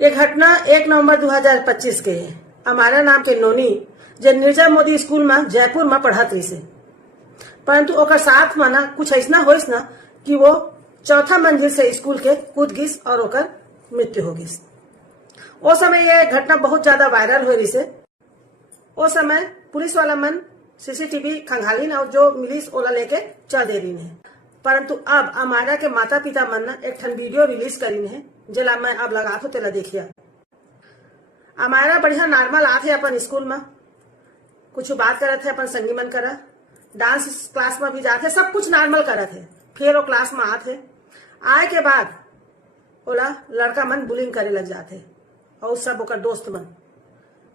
ये घटना 1 नवंबर 2025 के है। हमारा नाम के नोनी जे निर्जा मोदी स्कूल में जयपुर में पढ़त रही से, परंतु ओकर साथ में ना कुछ ऐसा होइस ना कि वो चौथा मंजिल से स्कूल के कूद गिस और ओकर मृत्यु हो गिस। ओ समय ये घटना बहुत ज्यादा वायरल हो रही से। ओ समय पुलिस वाला मन सीसीटीवी खंगालीन और जो मिलिस ओला लेके चल दे रही है। परंतु अब हमारा के माता पिता मन ना एक ठन वीडियो रिलीज करी है, जला मैं अब लगा तो तेला देखिया। हमारा बढ़िया नॉर्मल आते अपन स्कूल में कुछ बात करत है, अपन संगी मन करा डांस क्लास में भी जाते, सब कुछ नॉर्मल करत है। फिर वो क्लास में आते, आए के बाद ओला लड़का मन बुलिंग करे लग जाते और सब ओकर दोस्त मन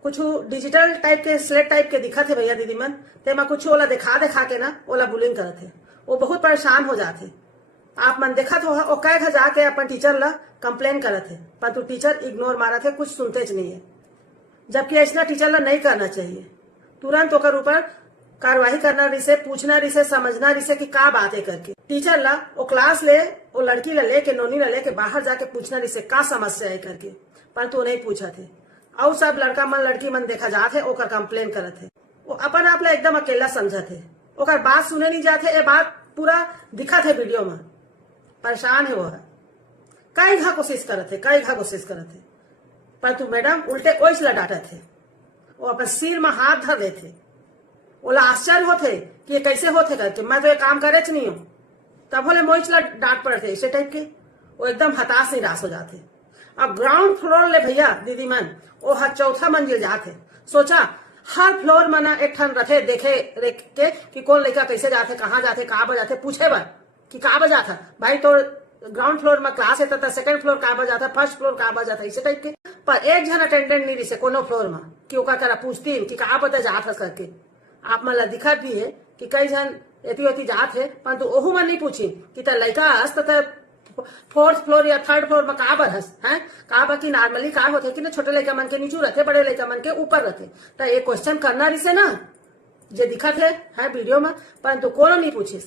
कुछ डिजिटल टाइप के स्लेट टाइप के दिखत है भैया दीदी मन, तेमा कुछ ओला दिखा के ना ओला बुलिंग करत है। वो बहुत परेशान हो जाते। आप मन देखत हो कै घर जाके अपन टीचर ला कंप्लेन करत है, परंतु टीचर इग्नोर मारत है, कुछ सुनते नहीं है। जबकि ऐसा टीचर ला नहीं करना चाहिए। तुरंत ओकर ऊपर कार्रवाई करना रिसे, पूछना रिसे, समझना रिसे कि का बात है करके। टीचर ला वो क्लास ले वो लड़की ला लेके नोनी ला लेके बाहर जाके पूछना रिसे का समस्या है करके, परंतु नहीं पूछा थे। और सब लड़का मन लड़की मन देखा जाते ओकर कंप्लेन करत है। वो अपन आप ला एकदम अकेला समझत है, ओकर बात सुने नहीं जाते। ये बात पूरा दिखत है वीडियो में। परेशान है वो है, कई घा कोशिश करत है, परंतु मैडम उल्टे ओइस ला डांटत है। वो अपन सिर में हाथ धर देते, ओला आश्चर्य होते कि ये कैसे होते करके, मैं तो ये काम करे नहीं हूँ। तब बोले मोइस ला डांट पड़ते ऐसे टाइप के। वो एकदम हताश निराश हो जाते। अब ग्राउंड फ्लोर ले भैया दीदी मन वो हर चौथा मंजिल जाते। सोचा हर फ्लोर में ना एक ठन रखे देखे रेख के कि कौन लड़का कैसे जाते, कहाँ जाते, कहाँ बजाते, पूछे बार कि कहाँ बजा था भाई। तो ग्राउंड फ्लोर में क्लास है था, सेकंड फ्लोर कहाँ बजा था, फर्स्ट फ्लोर कहाँ बजा था, इसे टाइप के। पर एक जन अटेंडेंट नहीं रही कोनो फ्लोर में कि ओका तरह पूछती कि कहाँ बता जात हस करके। आप मन दिखत भी है कि कई जन एती जात है, परंतु ओहू मन नहीं पूछी कि लड़का हस तो फोर्थ फ्लोर या थर्ड फ्लोर में कहाँ बरस है, कहाँ बाकी नॉर्मली कहाँ होते कि ना छोटे लड़का मन के नीचू रहते, बड़े लड़का मन के ऊपर रहते। तो ये क्वेश्चन करना रिसे ना जे दिखत है वीडियो में, परंतु कोनो नहीं पूछिस।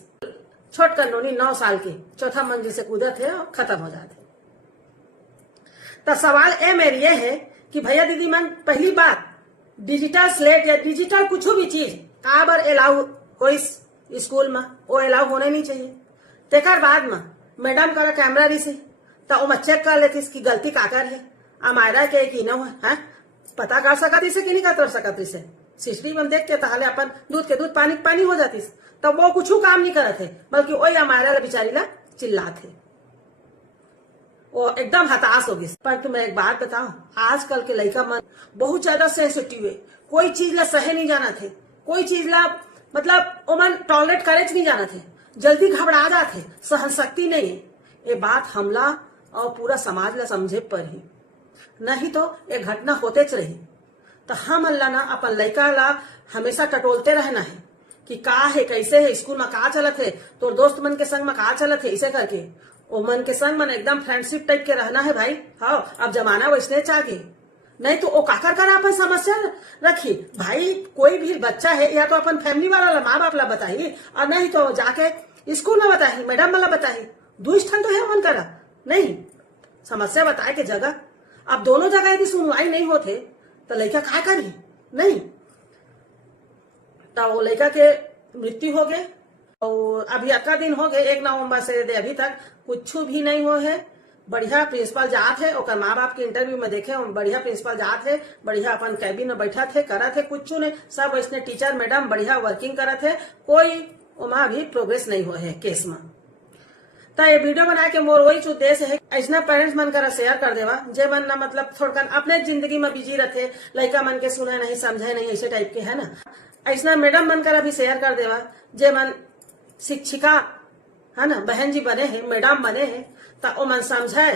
छोट कर नोनी 9 साल की चौथा मंजिल से कूदत है और खत्म हो जाते। तो सवाल ए मेरी ये है कि भैया दीदी मन पहली बात डिजिटल स्लेट या डिजिटल कुछ भी चीज कहाँ बार अलाउ हो स्कूल में, वो अलाउ होने नहीं चाहिए। तेकर बाद में मैडम का कैमरा रही से तो चेक कर लेती कि गलती काकर है, अमायरा के कि न है, पता कर सकती से कि नहीं कर सकती से। सीसीटीवी में देख के ताले अपन दूध के दूध पानी पानी हो जाती। तब वो कुछ काम नहीं करते, बल्कि वही अमायरा बेचारी ला चिल्लाते। वो एकदम हताश हो गई। पर तुम्हें एक बात बताऊं, आजकल के लड़का मन बहुत ज्यादा सेंसिटिव है। कोई चीज ला सहे नहीं जाना थे, कोई चीज ला मतलब वो मन टॉलरेट करे नहीं जाना थे, जल्दी घबरा जाते, सहन शक्ति नहीं है। ये बात हमला और पूरा समाज ला समझे पर ही, नहीं तो ये घटना होते रही। तो हम अल्लाह ना अपन लड़का ला हमेशा टटोलते रहना है कि का है, कैसे है, स्कूल में का चलत है, तो दोस्त मन के संग में का चलत है, इसे करके ओ मन के संग मन एकदम फ्रेंडशिप टाइप के रहना है भाई। हाँ, अब जमाना वैसने चाहिए, नहीं तो ओ काकर कर अपन समस्या रखी भाई। कोई भी बच्चा है या तो अपन फैमिली वाला माँ बाप ला बताइए, और नहीं तो जाके स्कूल में बताइए, मैडम वाला बताइए। दुष्ठन तो है मन करा नहीं समस्या बताए के जगह। अब दोनों जगह यदि सुनवाई नहीं होते तो लड़का क्या करी नहीं, तो वो लड़का के मृत्यु हो गए। और अभी अक्का दिन हो गए 1 नवंबर से अभी तक कुछ भी नहीं हो है। बढ़िया प्रिंसिपल जात है, और माँ बाप के इंटरव्यू में देखे बढ़िया प्रिंसिपल जात है, बढ़िया अपन कैबिन में बैठा थे, करा थे, कुछ नहीं सब इसने टीचर मैडम बढ़िया वर्किंग करा थे, कोई वहां भी प्रोग्रेस नहीं हुआ है केस में। तो ये वीडियो बना के मोर वही उद्देश्य है ऐसा पेरेंट्स मन करा शेयर कर देवा जे मन ना मतलब थोड़ा अपने जिंदगी में बिजी रहते, लड़का मन के सुने नहीं समझे नहीं ऐसे टाइप के है ना। ऐसा मैडम मन करा भी शेयर कर देवा जे मन शिक्षिका है ना, बहन जी बने हैं, मैडम बने हैं, तो मन समझे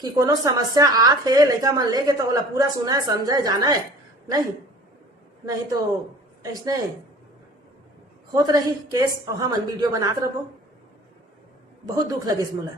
कि कोनो समस्या आत है लड़का मन लेके तो ओला पूरा सुना है, समझे, जाना है। नहीं तो ऐसने होत रही केस और हम वीडियो बनाते रहो। बहुत दुख लगे इस मुला।